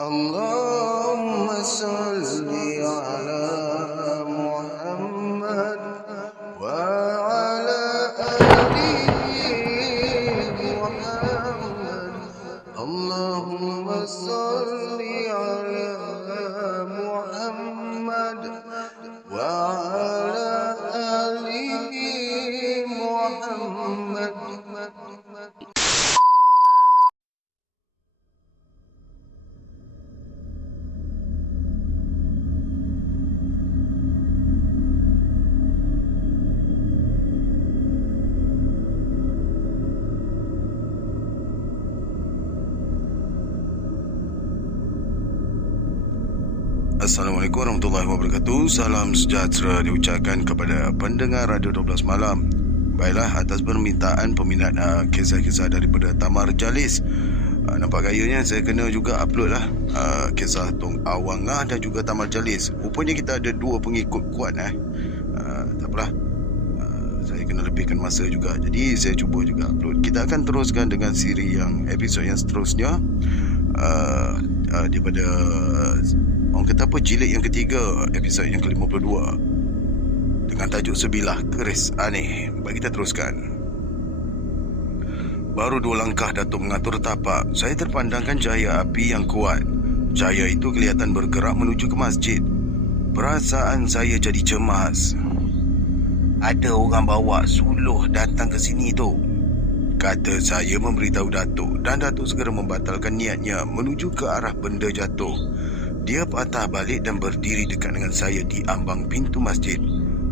Allahumma salli ala Muhammad wa ala ali Muhammad. Allahumma salli ala Muhammad wa ala ali Muhammad. Assalamualaikum warahmatullahi wabarakatuh. Salam sejahtera diucapkan kepada pendengar Radio 12 Malam. Baiklah, atas permintaan peminat kisah-kisah daripada Tamar Jalis, nampak gayanya saya kena juga upload lah kisah Tung Awangah dan juga Tamar Jalis. Rupanya kita ada dua pengikut kuat. Tak apalah, saya kena lebihkan masa juga, jadi saya cuba juga upload. Kita akan teruskan dengan siri yang episod yang seterusnya, daripada orang kata apa, jilid yang ketiga, episod yang ke-52, dengan tajuk Sebilah Keris Aneh. Baik, kita teruskan. Baru 2 langkah Datuk mengatur tapak, saya terpandangkan cahaya api yang kuat. Cahaya itu kelihatan bergerak menuju ke masjid. Perasaan saya jadi cemas. Ada orang bawa suluh datang ke sini tu, kata saya memberitahu Datuk, dan Datuk segera membatalkan niatnya menuju ke arah benda jatuh. Dia patah balik dan berdiri dekat dengan saya di ambang pintu masjid.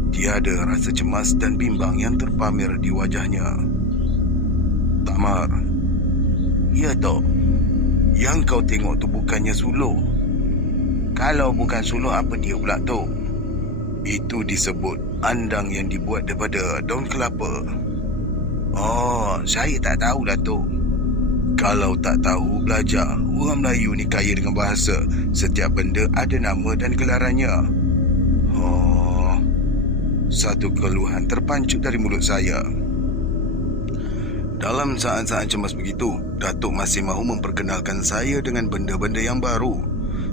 Tiada rasa cemas dan bimbang yang terpamer di wajahnya. Tamar, ya toh, yang kau tengok tu bukannya suluh. Kalau bukan suluh, apa dia pula tu? Itu disebut andang yang dibuat daripada daun kelapa. Oh, saya tak tahu, Datuk. Kalau tak tahu, belajar. Orang Melayu ni kaya dengan bahasa. Setiap benda ada nama dan gelarannya. Oh, satu keluhan terpancut dari mulut saya. Dalam saat-saat cemas begitu, Datuk masih mahu memperkenalkan saya dengan benda-benda yang baru.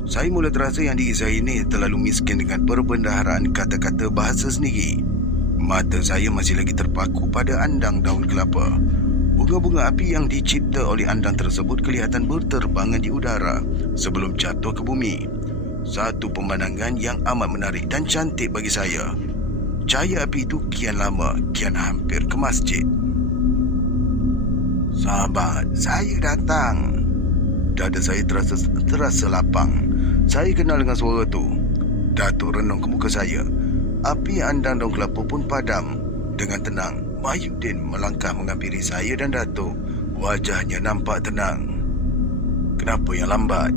Saya mula terasa yang diri saya ini terlalu miskin dengan perbendaharaan kata-kata bahasa sendiri. Mata saya masih lagi terpaku pada andang daun kelapa. Bunga-bunga api yang dicipta oleh andang tersebut kelihatan berterbangan di udara sebelum jatuh ke bumi. Satu pemandangan yang amat menarik dan cantik bagi saya. Cahaya api itu kian lama, kian hampir ke masjid. Sahabat, saya datang. Dada saya terasa lapang. Saya kenal dengan suara tu. Datuk renung ke muka saya. Api andang daun kelapa pun padam. Dengan tenang, Mahyudin melangkah menghampiri saya dan Datuk. Wajahnya nampak tenang. Kenapa yang lambat?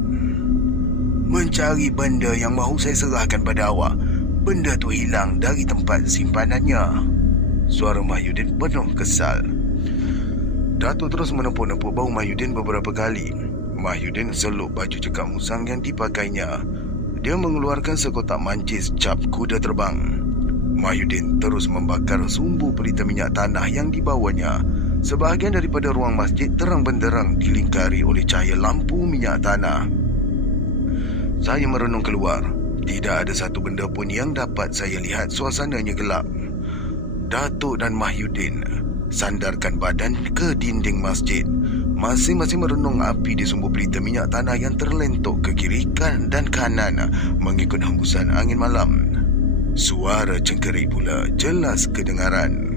Mencari benda yang mahu saya serahkan pada awak. Benda tu hilang dari tempat simpanannya. Suara Mahyudin penuh kesal. Datuk terus menepuk-nepuk bahu Mahyudin beberapa kali. Mahyudin seluk baju cekak musang yang dipakainya. Dia mengeluarkan sekotak mancis cap kuda terbang. Mahyudin terus membakar sumbu pelita minyak tanah yang dibawanya. Sebahagian daripada ruang masjid terang benderang dilingkari oleh cahaya lampu minyak tanah. Saya merenung keluar. Tidak ada satu benda pun yang dapat saya lihat, suasananya gelap. Datuk dan Mahyudin sandarkan badan ke dinding masjid. Masing-masing merenung api di sumbu pelita minyak tanah yang terlentuk ke kiri dan kanan mengikut hembusan angin malam. Suara cengkerik pula jelas kedengaran.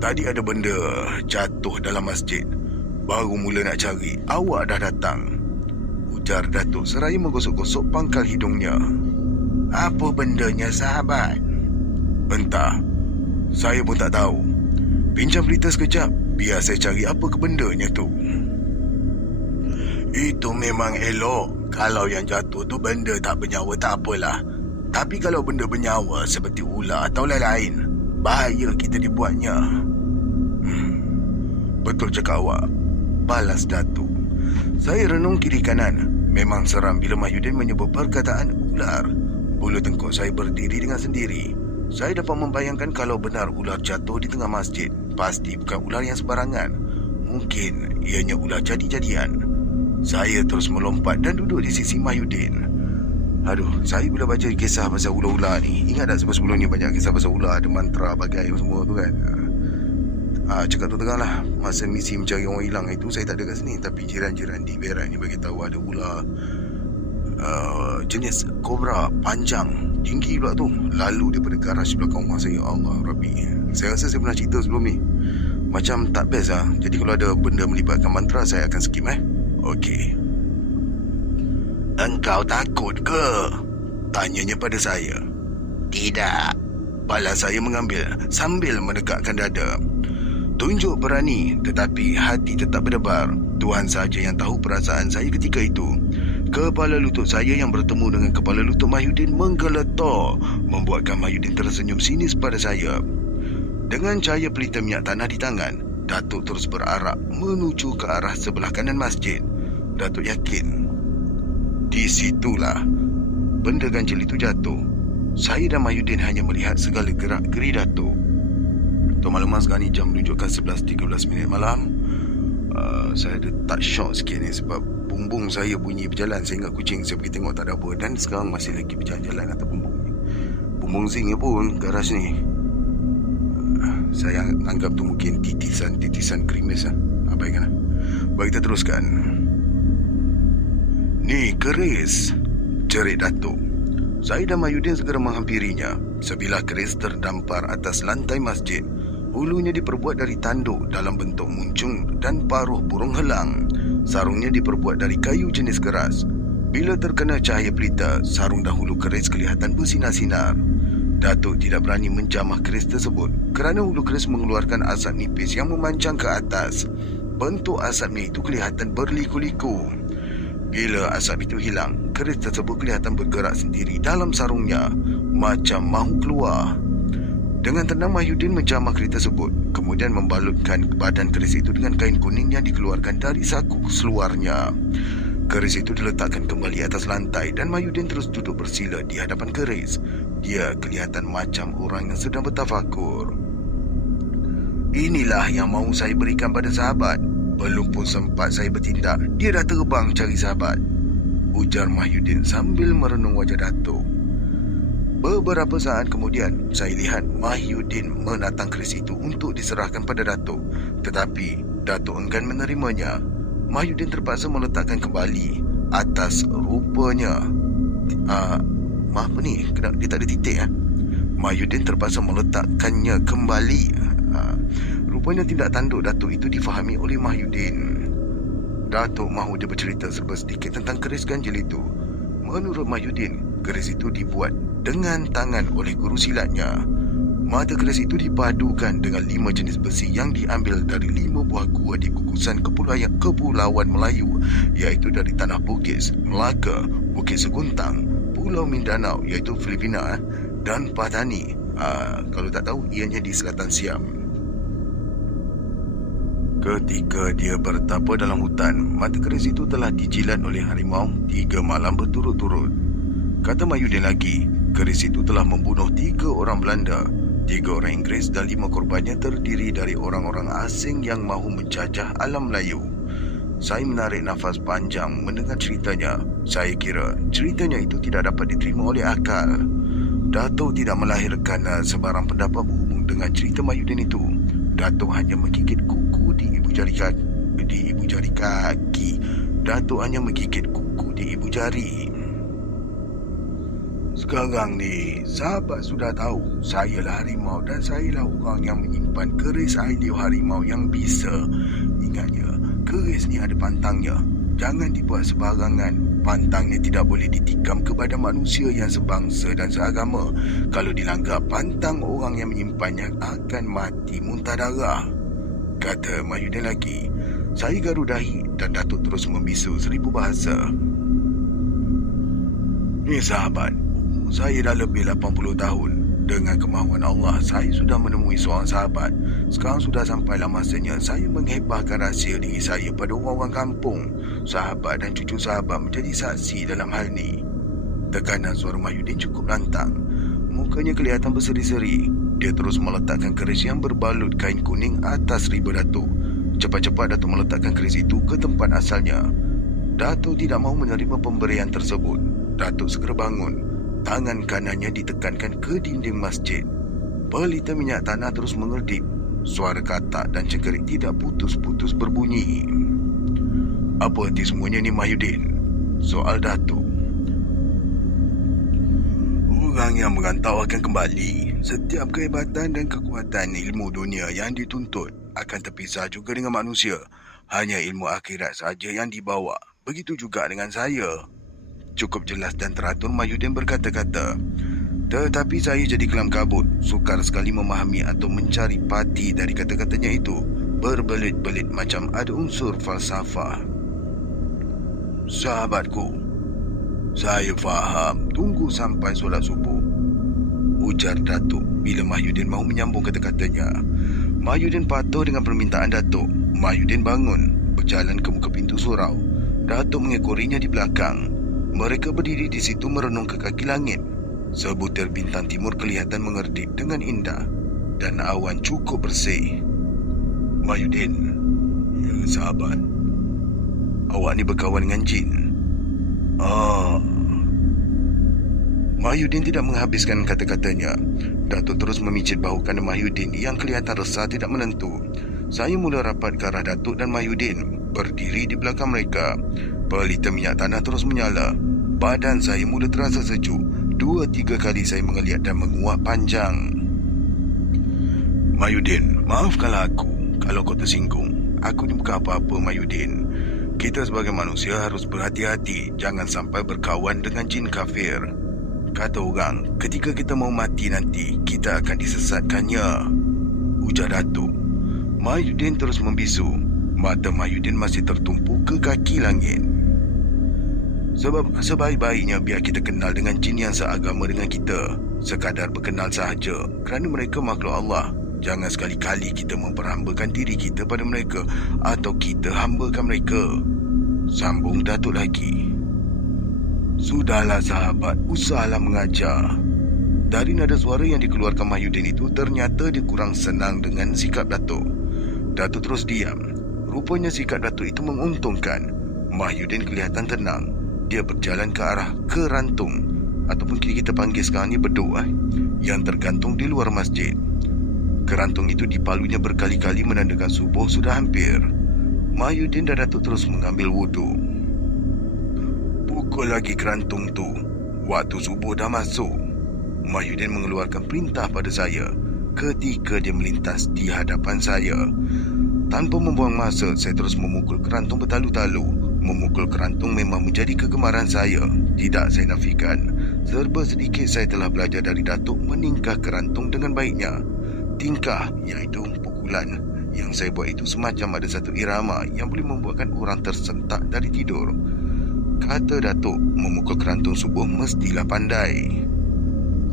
Tadi ada benda jatuh dalam masjid. Baru mula nak cari, awak dah datang, ujar Datuk seraya menggosok-gosok pangkal hidungnya. Apa bendanya, sahabat? Entah, saya pun tak tahu. Pinjam berita sekejap, biar saya cari apa kebendanya tu. Itu memang elok. Kalau yang jatuh tu benda tak bernyawa tak apalah. Tapi kalau benda bernyawa seperti ular atau lain-lain, bahaya kita dibuatnya. Betul cakap awak, balas Datuk. Saya renung kiri kanan. Memang seram bila Mahyudin menyebut perkataan ular. Bulu tengkuk saya berdiri dengan sendiri. Saya dapat membayangkan kalau benar ular jatuh di tengah masjid, pasti bukan ular yang sembarangan. Mungkin ianya ular jadi-jadian. Saya terus melompat dan duduk di sisi Mahyudin. Aduh, saya bila baca kisah pasal ular-ular ni, ingat tak sebelum ni banyak kisah pasal ular, ada mantra, bagai semua tu kan. Cakap tu tengah lah, masa misi mencari orang hilang itu saya tak ada kat sini, tapi jiran-jiran di Berai ni bagi tahu ada ular jenis kobra panjang, tinggi pula tu, lalu daripada garaj belakang rumah saya. Allah Rabbi, saya rasa saya pernah cerita sebelum ni, macam tak best lah. Jadi kalau ada benda melibatkan mantra, saya akan skip Okey. Engkau takut ke? Tanyanya pada saya. Tidak, balas saya mengambil sambil menegakkan dada. Tunjuk berani, tetapi hati tetap berdebar. Tuhan saja yang tahu perasaan saya ketika itu. Kepala lutut saya yang bertemu dengan kepala lutut Mahyudin menggeletar, membuatkan Mahyudin tersenyum sinis pada saya. Dengan cahaya pelita minyak tanah di tangan, Datuk terus berarak menuju ke arah sebelah kanan masjid. Datuk yakin di situlah benda ganjil itu jatuh. Saya dan Mahyudin hanya melihat segala gerak-geri Datuk. Untuk makluman, sekarang ni jam menunjukkan 11.13 malam. Saya ada tak shock sikit ni sebab bumbung saya bunyi berjalan. Saya ingat kucing, saya pergi tengok tak ada apa. Dan sekarang masih lagi berjalan-jalan atas bumbung ni. Bumbung zinc pun garaj ni, saya anggap tu mungkin titisan krimis lah. Abaikan lah. Baik, kita teruskan. Ni keris, jerit Datuk. Saya dan Mahyudin segera menghampirinya. Sebilah keris terdampar atas lantai masjid. Hulunya diperbuat dari tanduk dalam bentuk muncung dan paruh burung helang. Sarungnya diperbuat dari kayu jenis keras. Bila terkena cahaya pelita, sarung dahulu keris kelihatan bersinar-sinar. Datuk tidak berani menjamah keris tersebut kerana hulu keris mengeluarkan asap nipis yang memanjang ke atas. Bentuk asapnya itu kelihatan berliku-liku. Bila asap itu hilang, keris tersebut kelihatan bergerak sendiri dalam sarungnya, macam mahu keluar. Dengan tenang Mahyudin menjamah keris tersebut, kemudian membalutkan badan keris itu dengan kain kuning yang dikeluarkan dari saku seluarnya. Keris itu diletakkan kembali atas lantai dan Mahyudin terus duduk bersila di hadapan keris. Dia kelihatan macam orang yang sedang bertafakur. Inilah yang mahu saya berikan pada sahabat. Belum pun sempat saya bertindak, dia dah terbang cari sahabat, ujar Mahyudin sambil merenung wajah Datuk. Beberapa saat kemudian, saya lihat Mahyudin menatang keris itu untuk diserahkan pada Datuk. Tetapi Datuk enggan menerimanya. Mahyudin terpaksa meletakkan kembali atas rupanya. Maaf ni, dia tak ada titik. Mahyudin terpaksa meletakkannya kembali. Rupanya tindak tanduk Datuk itu difahami oleh Mahyudin. Datuk mahu dia bercerita serba sedikit tentang keris ganjil itu. Menurut Mahyudin, keris itu dibuat dengan tangan oleh guru silatnya. Mata keris itu dipadukan dengan 5 jenis besi yang diambil dari 5 buah gua di gugusan Kepulauan Melayu, iaitu dari Tanah Bugis, Melaka, Bukit Seguntang, Pulau Mindanao iaitu Filipina, dan Patani. Kalau tak tahu, ianya di Selatan Siam. Ketika dia bertapa dalam hutan, mata keris itu telah dijilat oleh harimau 3 malam berturut-turut. Kata Mahyudin lagi, keris itu telah membunuh 3 orang Belanda, 3 orang Inggeris dan 5 korbannya terdiri dari orang-orang asing yang mahu menjajah alam Melayu. Saya menarik nafas panjang mendengar ceritanya. Saya kira ceritanya itu tidak dapat diterima oleh akal. Datuk tidak melahirkan sebarang pendapat berhubung dengan cerita Mahyudin itu. Datuk hanya menggigit kuku di ibu jari kaki. Datuk hanya menggigit kuku di ibu jari. Sekarang ni, sahabat sudah tahu sayalah harimau dan sayalah orang yang menyimpan keris air harimau yang bisa. Ingatnya, keris ni ada pantangnya. Jangan dibuat sebarangan. Pantangnya tidak boleh ditikam kepada manusia yang sebangsa dan seagama. Kalau dilanggar, pantang orang yang menyimpannya akan mati muntah darah, kata Mahyudin lagi. Saya garu dahi dan Datuk terus membisu 1000 bahasa. Ni sahabat, saya dah lebih 80 tahun. Dengan kemahuan Allah, saya sudah menemui seorang sahabat. Sekarang sudah sampailah masanya saya menghebahkan rahsia diri saya pada orang-orang kampung. Sahabat dan cucu sahabat menjadi saksi dalam hal ini. Tekanan suara Mahyudin cukup lantang. Mukanya kelihatan berseri-seri. Dia terus meletakkan keris yang berbalut kain kuning atas riba Datuk. Cepat-cepat Datuk meletakkan keris itu ke tempat asalnya. Datuk tidak mahu menerima pemberian tersebut. Datuk segera bangun. Tangan kanannya ditekankan ke dinding masjid. Pelita minyak tanah terus mengerdip. Suara katak dan cengkerik tidak putus-putus berbunyi. Apa arti semuanya ni, Mahyudin? Soal Datuk. Orang yang merantau akan kembali. Setiap kehebatan dan kekuatan ilmu dunia yang dituntut akan terpisah juga dengan manusia. Hanya ilmu akhirat saja yang dibawa. Begitu juga dengan saya. Cukup jelas dan teratur Mahyudin berkata-kata. Tetapi saya jadi kelam kabut. Sukar sekali memahami atau mencari parti dari kata-katanya itu. Berbelit-belit macam ada unsur falsafah. Sahabatku, saya faham. Tunggu sampai solat subuh, ujar Datuk bila Mahyudin mahu menyambung kata-katanya. Mahyudin patuh dengan permintaan Datuk. Mahyudin bangun, berjalan ke muka pintu surau. Datuk mengekorinya di belakang. Mereka berdiri di situ merenung ke kaki langit. Sebutir bintang timur kelihatan mengerdip dengan indah dan awan cukup bersih. Mahyudin, ya sahabat, awak ni berkawan dengan jin. Mahyudin tidak menghabiskan kata-katanya. Datuk terus memicit bahu kanan Mahyudin yang kelihatan resah tidak menentu. Saya mula rapat ke arah Datuk dan Mahyudin, berdiri di belakang mereka. Pelita minyak tanah terus menyala. Badan saya mula terasa sejuk. 2-3 kali saya mengeliat dan menguap panjang. Mahyudin, maafkanlah aku kalau kau tersinggung. Aku ni bukan apa-apa, Mahyudin. Kita sebagai manusia harus berhati-hati. Jangan sampai berkawan dengan jin kafir. Kata orang, ketika kita mau mati nanti, kita akan disesatkannya, ujar Datuk. Mahyudin terus membisu. Mata Mahyudin masih tertumpu ke kaki langit. Sebab sebaik-baiknya biar kita kenal dengan jin yang seagama dengan kita. Sekadar berkenal sahaja, kerana mereka makhluk Allah. Jangan sekali-kali kita memperhambakan diri kita pada mereka atau kita hambakan mereka, sambung Datuk lagi. Sudahlah sahabat, usahlah mengajar. Dari nada suara yang dikeluarkan Mahyudin itu, ternyata dia kurang senang dengan sikap Datuk. Datuk terus diam. Rupanya sikap Datuk itu menguntungkan. Mahyudin kelihatan tenang. Dia berjalan ke arah kerantung, ataupun kita panggil sekarang ni beduk, yang tergantung di luar masjid. Kerantung itu dipalunya berkali-kali menandakan subuh sudah hampir. Mahyudin dan Datuk terus mengambil wudu. Pukul lagi kerantung tu. Waktu subuh dah masuk. Mahyudin mengeluarkan perintah pada saya ketika dia melintas di hadapan saya. Tanpa membuang masa, saya terus memukul kerantung bertalu-talu. Memukul kerantung memang menjadi kegemaran saya. Tidak saya nafikan. Serba sedikit saya telah belajar dari Datuk meningkah kerantung dengan baiknya. Tingkah, iaitu pukulan, yang saya buat itu semacam ada satu irama yang boleh membuatkan orang tersentak dari tidur. Kata Datuk, memukul kerantung subuh mestilah pandai.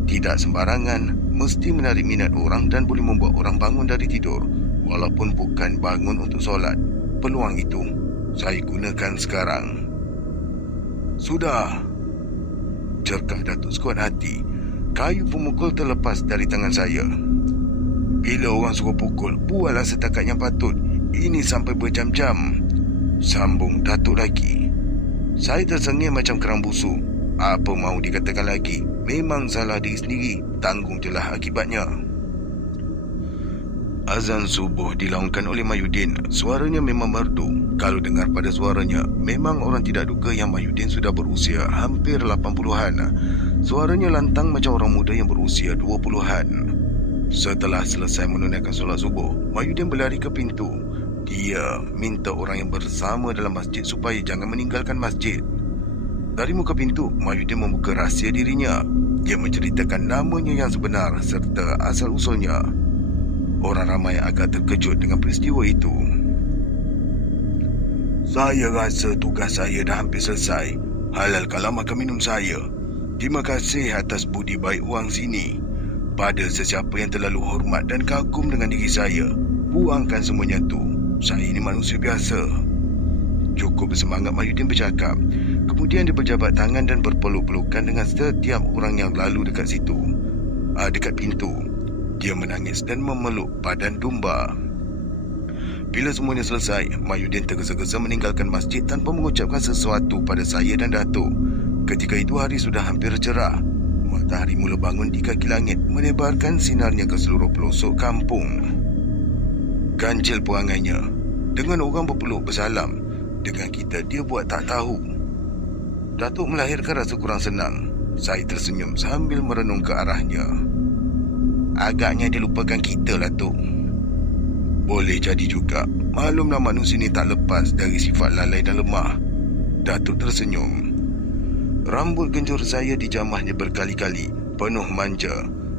Tidak sembarangan, mesti menarik minat orang dan boleh membuat orang bangun dari tidur, walaupun bukan bangun untuk solat. Peluang itu saya gunakan sekarang. Sudah, cerkah Datuk sekuat hati. Kayu pemukul terlepas dari tangan saya. Bila orang suruh pukul, buatlah setakat yang patut. Ini sampai berjam-jam, sambung Datuk lagi. Saya tersengih macam kerang busuk. Apa mahu dikatakan lagi? Memang salah diri sendiri. Tanggung jelah akibatnya. Azan subuh dilaungkan oleh Mahyudin. Suaranya memang merdu. Kalau dengar pada suaranya, memang orang tidak duga yang Mahyudin sudah berusia hampir 80-an. Suaranya lantang macam orang muda yang berusia 20-an. Setelah selesai menunaikan solat subuh, Mahyudin berlari ke pintu. Dia minta orang yang bersama dalam masjid supaya jangan meninggalkan masjid. Dari muka pintu, Mahyudin membuka rahsia dirinya. Dia menceritakan namanya yang sebenar serta asal-usulnya. Orang ramai agak terkejut dengan peristiwa itu. Saya rasa tugas saya dah hampir selesai. Halalkanlah makan minum saya. Terima kasih atas budi baik orang sini. Pada sesiapa yang terlalu hormat dan kagum dengan diri saya, buangkan semuanya tu. Saya ini manusia biasa. Cukup bersemangat Mahyudin bercakap. Kemudian dia berjabat tangan dan berpeluk-pelukan dengan setiap orang yang lalu dekat situ. Dekat pintu. Dia menangis dan memeluk badan domba. Bila semuanya selesai, Mahyudin tergesa-gesa meninggalkan masjid tanpa mengucapkan sesuatu pada saya dan Datuk. Ketika itu hari sudah hampir cerah. Matahari mula bangun di kaki langit, menebarkan sinarnya ke seluruh pelosok kampung. Ganjil perangainya. Dengan orang berpeluk bersalam. Dengan kita dia buat tak tahu. Datuk melahirkan rasa kurang senang. Saya tersenyum sambil merenung ke arahnya. Agaknya dia lupakan kita lah, Tok. Boleh jadi juga. Maklumlah manusia ni tak lepas dari sifat lalai dan lemah. Datuk tersenyum. Rambut genjur saya dijamahnya berkali-kali, penuh manja.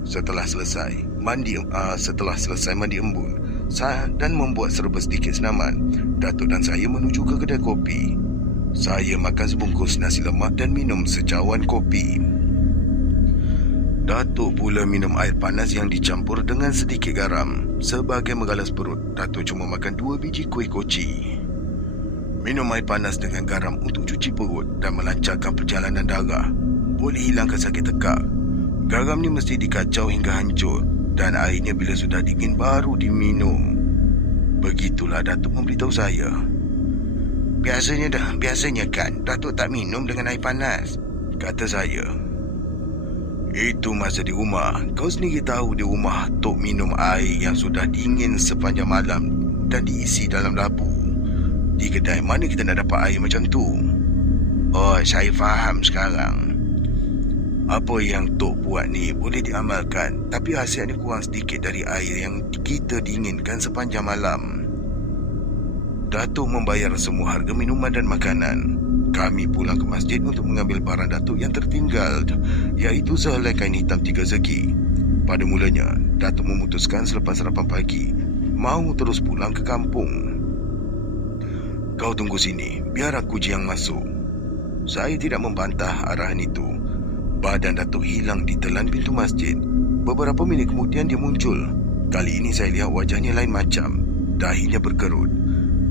Setelah selesai mandi embun dan membuat serba sedikit senaman, Datuk dan saya menuju ke kedai kopi. Saya makan sebungkus nasi lemak dan minum secawan kopi. Datuk pula minum air panas yang dicampur dengan sedikit garam. Sebagai menggalas perut, Datuk cuma makan 2 biji kuih koci. Minum air panas dengan garam untuk cuci perut dan melancarkan perjalanan darah. Boleh hilangkan sakit tekak. Garam ni mesti dikacau hingga hancur dan airnya bila sudah dingin baru diminum. Begitulah Datuk memberitahu saya. Biasanya kan Datuk tak minum dengan air panas, kata saya. Itu masa di rumah. Kau sendiri tahu di rumah Tok minum air yang sudah dingin sepanjang malam dan diisi dalam labu. Di kedai mana kita nak dapat air macam tu? Oh, saya faham sekarang. Apa yang Tok buat ni boleh diamalkan, tapi hasilnya kurang sedikit dari air yang kita dinginkan sepanjang malam. Datuk membayar semua harga minuman dan makanan. Kami pulang ke masjid untuk mengambil barang Datuk yang tertinggal, iaitu sehelai kain hitam 3 segi. Pada mulanya, Datuk memutuskan selepas sarapan pagi, mahu terus pulang ke kampung. Kau tunggu sini, biar aku je yang masuk. Saya tidak membantah arahan itu. Badan Datuk hilang di telan pintu masjid. Beberapa minit kemudian dia muncul. Kali ini saya lihat wajahnya lain macam. Dahinya berkerut.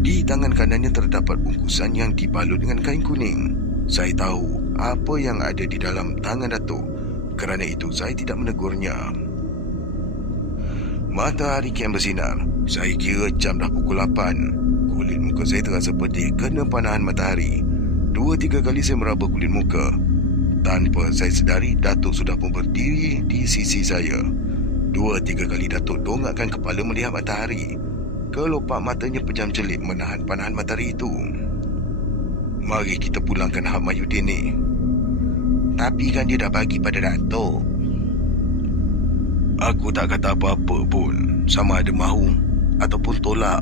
Di tangan kanannya terdapat bungkusan yang dibalut dengan kain kuning. Saya tahu apa yang ada di dalam tangan Datuk. Kerana itu saya tidak menegurnya. Matahari kian bersinar. Saya kira jam dah pukul 8. Kulit muka saya terasa pedih kena panahan matahari. 2-3 kali saya meraba kulit muka. Tanpa saya sedari, Datuk sudah pun berdiri di sisi saya. 2-3 kali Datuk dongakkan kepala melihat matahari. Kelopak matanya pejam celip menahan panahan matahari itu. Mari kita pulangkan Hak Mahyudin ni. Tapi kan dia dah bagi pada Datuk. Aku tak kata apa-apa pun. Sama ada mahu ataupun tolak.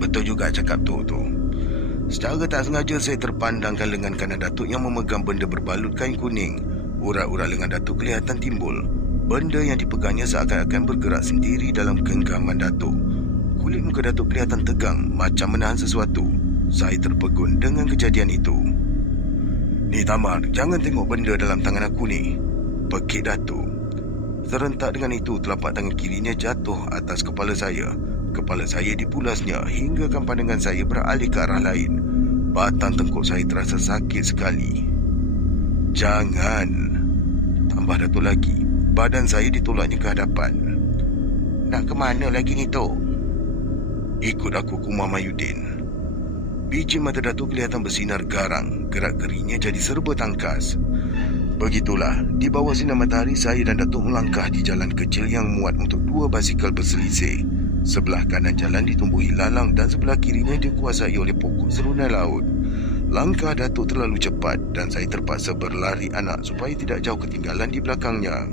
Betul juga cakap tu. Secara tak sengaja saya terpandangkan lengan kanan Datuk yang memegang benda berbalut kain kuning. Urat-urat lengan Datuk kelihatan timbul. Benda yang dipegangnya seakan-akan bergerak sendiri dalam genggaman Datuk. Kulit muka Datuk kelihatan tegang, macam menahan sesuatu. Saya terpegun dengan kejadian itu. Ni Tamar, jangan tengok benda dalam tangan aku ni, pekik Datuk. Serentak dengan itu, telapak tangan kirinya jatuh atas kepala saya. Kepala saya dipulasnya hinggakan pandangan saya beralih ke arah lain. Batang tengkuk saya terasa sakit sekali. Jangan, tambah Datuk lagi. Badan saya ditolaknya ke hadapan. Nak ke mana lagi ni, Tok? Ikut aku ke rumah Mahyudin. Biji mata Datuk kelihatan bersinar garang. Gerak-gerinya jadi serba tangkas. Begitulah, di bawah sinar matahari saya dan Datuk melangkah di jalan kecil yang muat untuk 2 basikal berselisih. Sebelah kanan jalan ditumbuhi lalang dan sebelah kirinya dikuasai oleh pokok serunai laut. Langkah Datuk terlalu cepat dan saya terpaksa berlari anak supaya tidak jauh ketinggalan di belakangnya.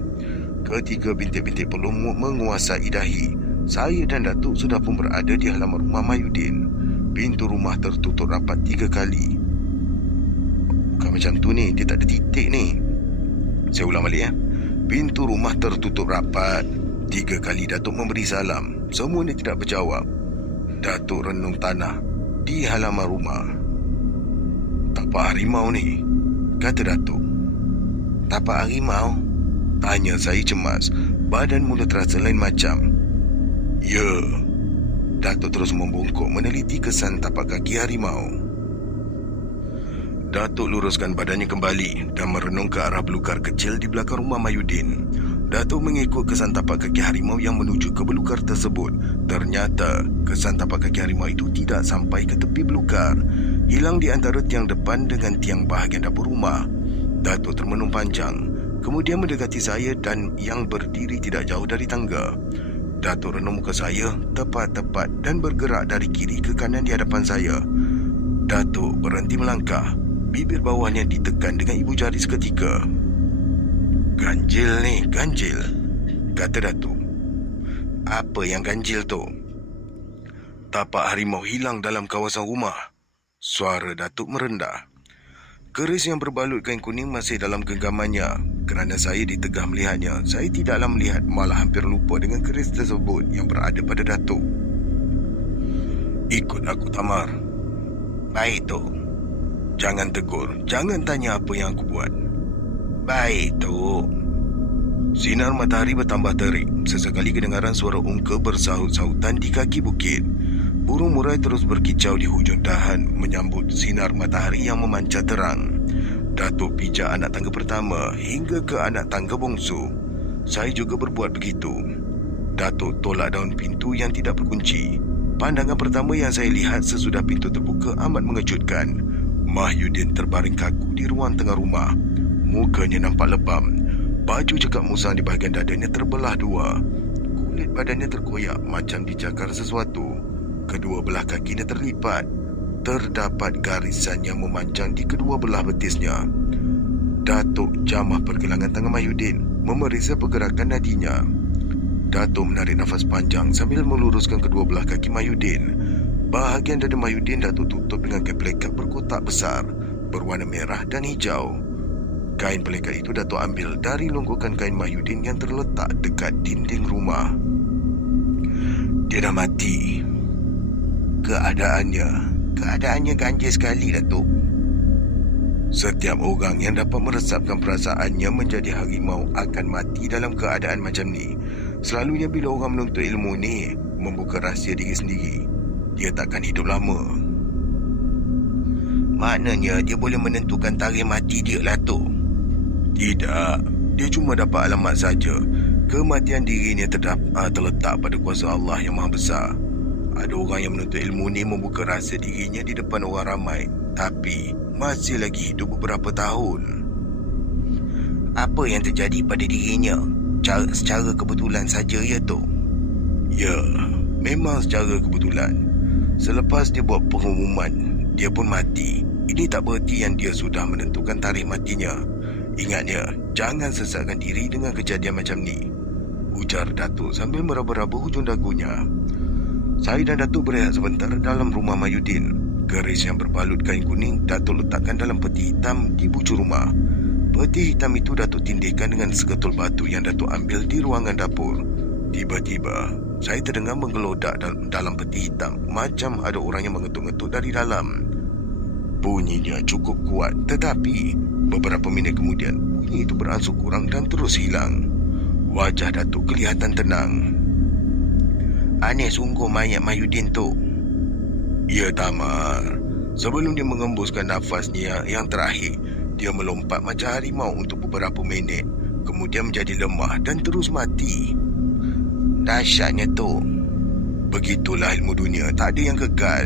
Ketiga bintik-bintik pelumuk menguasai dahi. Saya dan Datuk sudah pun berada di halaman rumah Mahyudin. Pintu rumah tertutup rapat 3 kali. Bukan macam tu ni, dia tak ada titik ni. Saya ulang balik ya. Pintu rumah tertutup rapat. 3 kali Datuk memberi salam. Semuanya tidak berjawab. Datuk renung tanah di halaman rumah. Tapak harimau ni, kata Datuk. Tapak harimau? Tanya saya cemas. Badan mula terasa lain macam. Ya. Datuk terus membungkuk meneliti kesan tapak kaki harimau. Datuk luruskan badannya kembali dan merenung ke arah belukar kecil di belakang rumah Mahyudin. Datuk mengikut kesan tapak kaki harimau yang menuju ke belukar tersebut. Ternyata kesan tapak kaki harimau itu tidak sampai ke tepi belukar, hilang di antara tiang depan dengan tiang bahagian dapur rumah. Datuk termenung panjang, kemudian mendekati saya dan yang berdiri tidak jauh dari tangga. Datuk renung muka saya tepat-tepat dan bergerak dari kiri ke kanan di hadapan saya. Datuk berhenti melangkah, bibir bawahnya ditekan dengan ibu jari seketika. "Ganjil ni, ganjil," kata Datuk. "Apa yang ganjil tu?" "Tapak harimau hilang dalam kawasan rumah," suara Datuk merendah. Keris yang berbalut kain kuning masih dalam genggamannya. Kerana saya ditegah melihatnya, saya tidaklah melihat, malah hampir lupa dengan keris tersebut yang berada pada Datuk. "Ikut aku, Tamar." "Baik, Tok." "Jangan tegur, jangan tanya apa yang aku buat." "Baik, Tok." Sinar matahari bertambah terik. Sesekali kedengaran suara ungka bersahut-sahutan di kaki bukit. Burung murai terus berkicau di hujung dahan menyambut sinar matahari yang memancar terang. Datuk pijak anak tangga pertama hingga ke anak tangga bongsu. Saya juga berbuat begitu. Datuk tolak daun pintu yang tidak berkunci. Pandangan pertama yang saya lihat sesudah pintu terbuka amat mengejutkan. Mahyudin terbaring kaku di ruang tengah rumah. Mukanya nampak lebam. Baju cekak musang di bahagian dadanya terbelah dua. Kulit badannya terkoyak macam dicakar sesuatu. Kedua belah kakinya terlipat. Terdapat garisan yang memanjang di kedua belah betisnya. Datuk jamah pergelangan tangan Mahyudin, memeriksa pergerakan nadinya. Datuk menarik nafas panjang sambil meluruskan kedua belah kaki Mahyudin. Bahagian dada Mahyudin Datuk tutup dengan kain pelekat berkotak besar, berwarna merah dan hijau. Kain pelekat itu Datuk ambil dari longgokan kain Mahyudin yang terletak dekat dinding rumah. "Dia dah mati." Keadaannya ganjil sekali, Datuk." Setiap orang yang dapat meresapkan perasaannya menjadi harimau akan mati dalam keadaan macam ni. Selalunya bila orang menuntut ilmu ni membuka rahsia diri sendiri, dia takkan hidup lama. "Maknanya dia boleh menentukan tarikh mati dia, Datuk?" "Tidak, dia cuma dapat alamat saja. Kematian dirinya terletak pada kuasa Allah yang Maha Besar. Ada orang yang menuntut ilmu ni membuka rahsia dirinya di depan orang ramai, tapi masih lagi hidup beberapa tahun." "Apa yang terjadi pada dirinya? Secara kebetulan saja, ya, Tok?" "Ya, memang secara kebetulan. Selepas dia buat pengumuman, dia pun mati. Ini tak bererti yang dia sudah menentukan tarikh matinya. Ingatnya, jangan sesatkan diri dengan kejadian macam ni," ujar Datuk sambil meraba-raba hujung dagunya. Saya dan Datuk berehat sebentar dalam rumah Mahyudin. Keris yang berbalut kain kuning Datuk letakkan dalam peti hitam di bucu rumah. Peti hitam itu Datuk tindihkan dengan seketul batu yang Datuk ambil di ruangan dapur. Tiba-tiba, saya terdengar menggelodak dalam peti hitam, macam ada orang yang mengetuk-ngetuk dari dalam. Bunyinya cukup kuat, tetapi beberapa minit kemudian bunyi itu beransur kurang dan terus hilang. Wajah Datuk kelihatan tenang. "Aneh sungguh mayat Mahyudin tu." "Ya, Tamar. Sebelum dia mengembuskan nafasnya yang terakhir, dia melompat macam harimau untuk beberapa minit, kemudian menjadi lemah dan terus mati." "Dahsyatnya tu." "Begitulah ilmu dunia, tak ada yang kekal.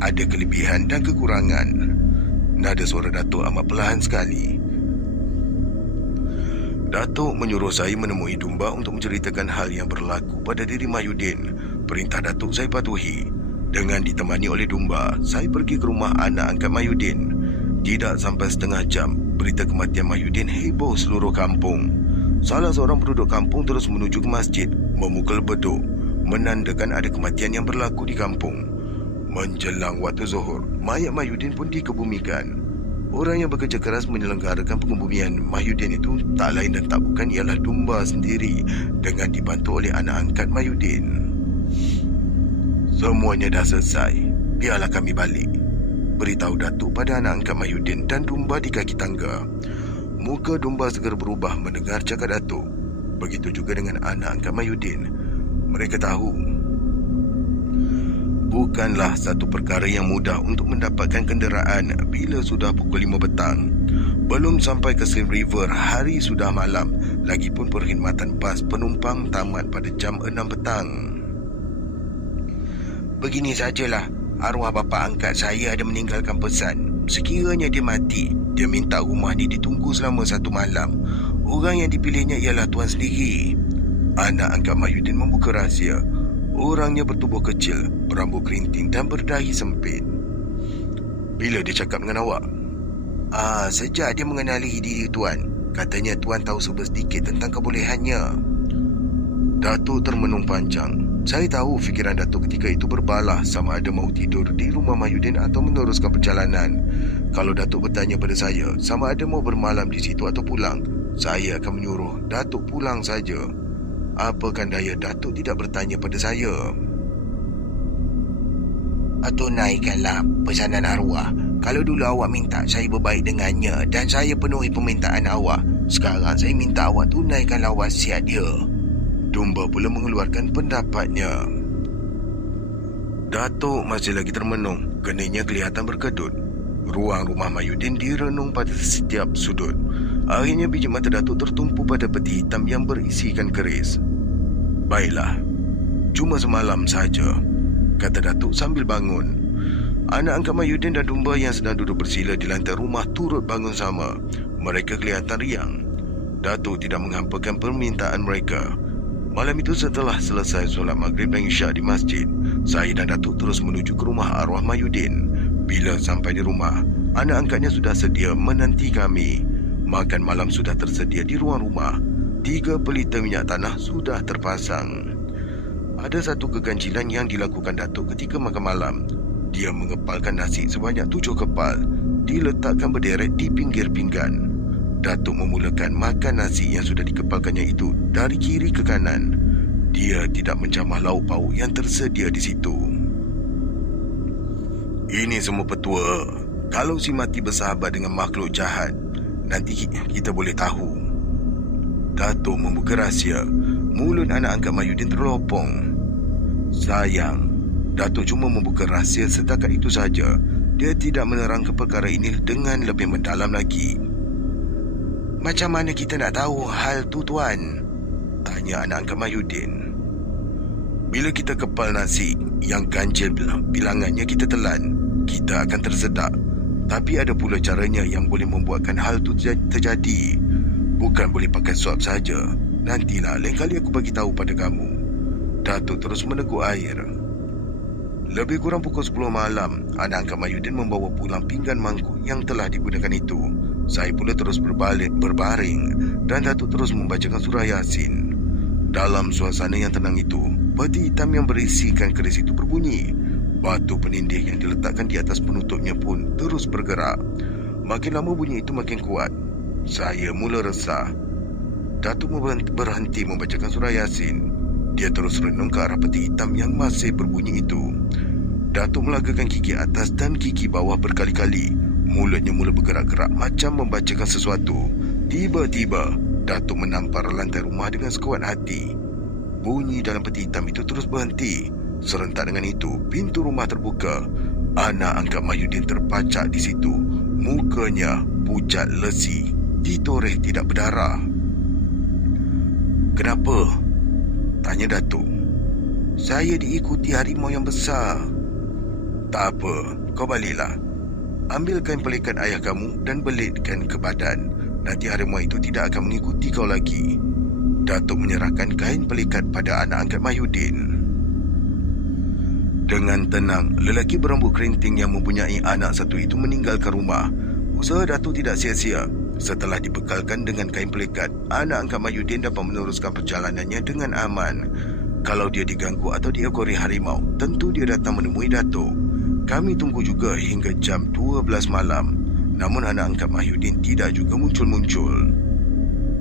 Ada kelebihan dan kekurangan." Nada suara Datuk amat perlahan sekali. Datuk menyuruh saya menemui Dumba untuk menceritakan hal yang berlaku pada diri Mahyudin. Perintah Datuk saya patuhi. Dengan ditemani oleh Dumba, saya pergi ke rumah anak angkat Mahyudin. Tidak sampai setengah jam, berita kematian Mahyudin heboh seluruh kampung. Salah seorang penduduk kampung terus menuju ke masjid, memukul beduk, menandakan ada kematian yang berlaku di kampung. Menjelang waktu zuhur, mayat Mahyudin pun dikebumikan. Orang yang bekerja keras menyelenggarakan pengebumian Mahyudin itu tak lain dan tak bukan ialah Dumba sendiri dengan dibantu oleh anak angkat Mahyudin. "Semuanya dah selesai. Biarlah kami balik," beritahu Datuk pada anak angkat Mahyudin dan Dumba di kaki tangga. Muka Dumba segera berubah mendengar cakap Datuk. Begitu juga dengan anak angkat Mahyudin. Mereka tahu Bukanlah satu perkara yang mudah untuk mendapatkan kenderaan bila sudah pukul 5 petang. Belum sampai ke Slim River, hari sudah malam. Lagipun perkhidmatan bas penumpang tamat pada jam 6 petang. Begini sajalah, arwah bapa angkat saya ada meninggalkan pesan. Sekiranya dia mati, dia minta rumah ni ditunggu selama 1 malam. Orang yang dipilihnya ialah tuan sendiri. Anak angkat Mahyudin membuka rahsia. Orangnya bertubuh kecil, berambut kerinting dan berdahi sempit. Bila dia cakap dengan awak? Sejak dia mengenali diri tuan, katanya tuan tahu serba sedikit tentang kebolehannya. Datuk termenung panjang. Saya tahu fikiran Datuk ketika itu berbalah sama ada mahu tidur di rumah Mahyudin atau meneruskan perjalanan. Kalau Datuk bertanya pada saya sama ada mahu bermalam di situ atau pulang, saya akan menyuruh Datuk pulang saja. Apakan daya Datuk tidak bertanya pada saya? Tunaikanlah pesanan arwah. Kalau dulu awak minta saya berbaik dengannya dan saya penuhi permintaan awak, sekarang saya minta awak tunaikanlah wasiat dia. Dumba pula mengeluarkan pendapatnya. Datuk masih lagi termenung, keningnya kelihatan berkedut. Ruang rumah Mahyudin direnung pada setiap sudut. Akhirnya biji mata Datuk tertumpu pada peti hitam yang berisikan keris. Baiklah, cuma semalam saja, kata Datuk sambil bangun. Anak angkat Mahyudin dan Dumba yang sedang duduk bersila di lantai rumah turut bangun sama. Mereka kelihatan riang. Datuk tidak menghampakan permintaan mereka. Malam itu setelah selesai solat maghrib dan isyak di masjid, saya dan Datuk terus menuju ke rumah arwah Mahyudin. Bila sampai di rumah, anak angkatnya sudah sedia menanti kami. Makan malam sudah tersedia di ruang rumah. 3 pelita minyak tanah sudah terpasang. Ada satu keganjilan yang dilakukan Datuk ketika makan malam. Dia mengepalkan nasi sebanyak 7 kepal, diletakkan berderet di pinggir pinggan. Datuk memulakan makan nasi yang sudah dikepalkannya itu dari kiri ke kanan. Dia tidak menjamah lauk pauk yang tersedia di situ. Ini semua petua. Kalau si mati bersahabat dengan makhluk jahat, nanti kita boleh tahu. Datuk membuka rahsia. Mulut anak angkat Mahyudin terlopong. Sayang, Datuk cuma membuka rahsia setakat itu saja. Dia tidak menerangkan perkara ini dengan lebih mendalam lagi. Macam mana kita nak tahu hal tu, tuan? Tanya anak angkat Mahyudin. Bila kita kepal nasi yang ganjil bilangannya kita telan, kita akan tersedak. Tapi ada pula caranya yang boleh membuatkan hal tu terjadi. Bukan boleh pakai suap saja. Nantilah lain kali aku bagi tahu pada kamu. Datuk terus meneguk air. Lebih kurang pukul 10 malam, anak angkat Mahyudin membawa pulang pinggan mangkuk yang telah digunakan itu. Saya pula terus berbaring dan Datuk terus membacakan surah Yasin. Dalam suasana yang tenang itu, peti hitam yang berisikan keris itu berbunyi. Batu penindih yang diletakkan di atas penutupnya pun terus bergerak. Makin lama bunyi itu makin kuat. Saya mula resah. Datuk berhenti membacakan surah Yasin. Dia terus renung ke arah peti hitam yang masih berbunyi itu. Datuk melagakan gigi atas dan gigi bawah berkali-kali. Mulutnya mula bergerak-gerak macam membacakan sesuatu. Tiba-tiba, Datuk menampar lantai rumah dengan sekuat hati. Bunyi dalam peti hitam itu terus berhenti. Serentak dengan itu, pintu rumah terbuka. Anak angkat Mahyudin terpacak di situ. Mukanya pucat lesi, ditoreh tidak berdarah. Kenapa? Tanya Datuk. Saya diikuti harimau yang besar. Tak apa, kau baliklah. Ambil kain pelikat ayah kamu dan belitkan ke badan. Nanti harimau itu tidak akan mengikuti kau lagi. Datuk menyerahkan kain pelikat pada anak angkat Mahyudin. Dengan tenang, lelaki berambut kerinting yang mempunyai anak satu itu meninggalkan rumah. Usaha Datuk tidak sia-sia. Setelah dibekalkan dengan kain pelikat, anak angkat Mahyudin dapat meneruskan perjalanannya dengan aman. Kalau dia diganggu atau diekori harimau, tentu dia datang menemui Datuk. Kami tunggu juga hingga jam 12 malam. Namun anak angkat Mahyudin tidak juga muncul-muncul.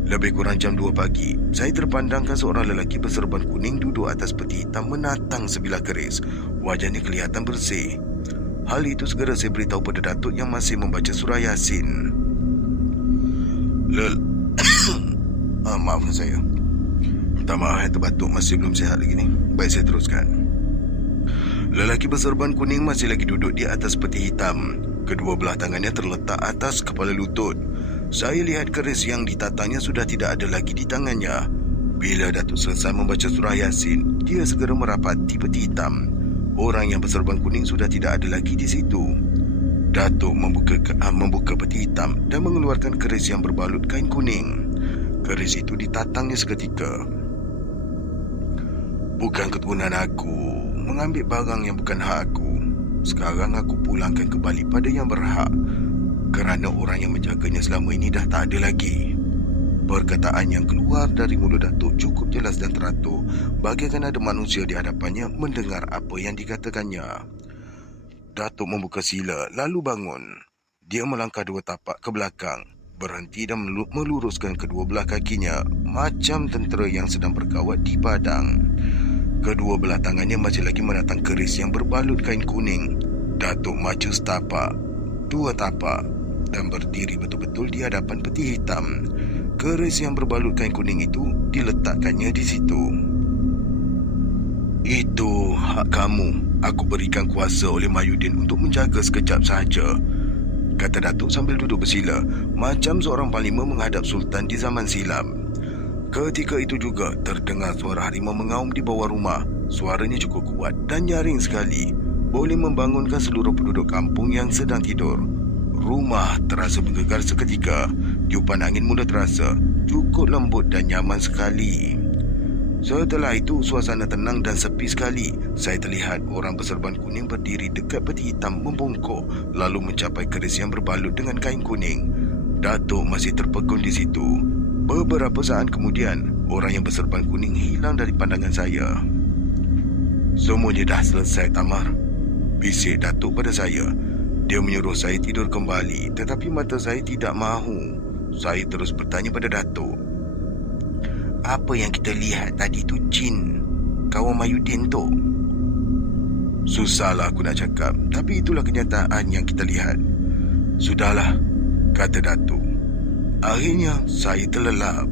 Lebih kurang jam 2 pagi, saya terpandangkan seorang lelaki berserban kuning duduk atas peti hitam menatang sebilah keris. Wajahnya kelihatan bersih. Hal itu segera saya beritahu pada Datuk yang masih membaca surah Yasin. Maafkan saya. Minta maaf, terbatuk, masih belum sihat lagi ni. Baik, saya teruskan. Lelaki berserban kuning masih lagi duduk di atas peti hitam. Kedua belah tangannya terletak atas kepala lutut. Saya lihat keris yang ditatangnya sudah tidak ada lagi di tangannya. Bila Datuk selesai membaca surah Yasin, dia segera merapati peti hitam. Orang yang berserban kuning sudah tidak ada lagi di situ. Datuk membuka peti hitam dan mengeluarkan keris yang berbalut kain kuning. Keris itu ditatangnya seketika. Bukan keturunan aku mengambil barang yang bukan hak aku. Sekarang aku pulangkan kembali pada yang berhak, kerana orang yang menjaganya selama ini dah tak ada lagi. Perkataan yang keluar dari mulut Datuk cukup jelas dan teratur, bagaikan ada manusia di hadapannya mendengar apa yang dikatakannya. Datuk membuka sila lalu bangun. Dia melangkah 2 tapak ke belakang, berhenti dan meluruskan kedua belah kakinya macam tentera yang sedang berkawat di padang. Kedua belah tangannya masih lagi menatang keris yang berbalut kain kuning. Datuk maju setapak, 2 tapak dan berdiri betul-betul di hadapan peti hitam. Keris yang berbalut kain kuning itu diletakkannya di situ. Itu hak kamu. Aku berikan kuasa oleh Mahyudin untuk menjaga sekejap sahaja, kata Datuk sambil duduk bersila, macam seorang panglima menghadap Sultan di zaman silam. Ketika itu juga terdengar suara harimau mengaum di bawah rumah. Suaranya cukup kuat dan nyaring sekali, boleh membangunkan seluruh penduduk kampung yang sedang tidur. Rumah terasa bergegar seketika. Tiupan angin mula terasa cukup lembut dan nyaman sekali. Setelah itu suasana tenang dan sepi sekali. Saya terlihat orang berserban kuning berdiri dekat peti hitam membongkok, lalu mencapai keris yang berbalut dengan kain kuning. Datuk masih terpegun di situ. Beberapa saat kemudian, orang yang berserban kuning hilang dari pandangan saya. Semuanya dah selesai, Tamar, bisik Datuk pada saya. Dia menyuruh saya tidur kembali, tetapi mata saya tidak mahu. Saya terus bertanya pada Datuk, apa yang kita lihat tadi tu jin kawan Mahyudin tu? Susahlah aku nak cakap, tapi itulah kenyataan yang kita lihat. Sudahlah, kata Datuk. Akhirnya saya terlelap.